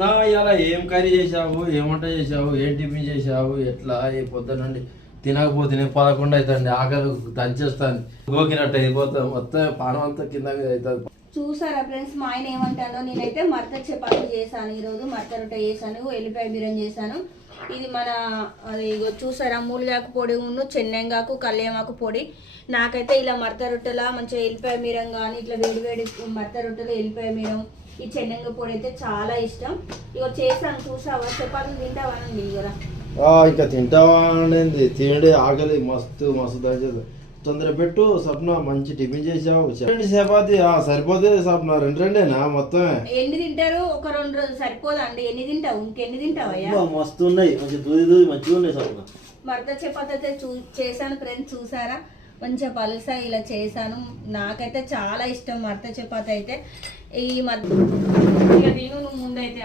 నా ఇలా ఏం కర్రీ చేసావు, ఏం వంట చేసావు, ఏం టిఫిన్ చేసావు, ఎట్లా ఏ పొద్దున నుండి తినకపోతే నేను 11 అవుతుంది, ఆకలి దంచేస్తాను, గోకినట్టు అయిపోతాం, మొత్తం పానం అంతా కింద మీద అవుతుంది. చూసారా ఫ్రెండ్స్, మా ఆయన ఏమంటానో. నేనైతే మడత చపాతీ చేశాను, ఈరోజు మడత రొట్టె చేశాను, ఎల్లిపాయ బిర్యానీ చేశాను. ఇది మన అది చూసారా, మూలిగాకు పొడి ఉన్న చెన్నెంగాకు కళ్యామాకు పొడి. నాకైతే ఇలా మడత రొట్టెలా మంచిగా ఎల్లిపాయ మీరం కానీ ఇట్లా వేడి వేడి మడత రొట్టెలు ఎల్లిపాయ మీరం ఈ చెన్నెంగ పొడి అయితే చాలా ఇష్టం. ఇక చేశాను, చూసావా? చపాతీలు తింటావా అండి? కదా ఇంకా తింటావా అనేది తిండి ఆకలి మస్తు మస్తు దంచేది. తొందర పెట్టు సప్న, మంచి టిఫిన్ చేసావు. చపాతి సరిపోతే సప్న, రెండేనా మొత్తం? ఎన్ని తింటారు? ఒక 2 రోజులు సరిపోదండి. ఎన్ని తింటావు? ఇంకెన్ని తింటావయ్యా? మస్తు ఉన్నాయి, మంచి దూది మంచిగా ఉన్నాయి సప్న. మడత చపాతి అయితే చేశాను ఫ్రెండ్స్, చూసారా? మంచిగా పలుసా ఇలా చేశాను. నాకైతే చాలా ఇష్టం మడత చపాతి అయితే. ఈ మధ్య ఇక నేను ముందైతే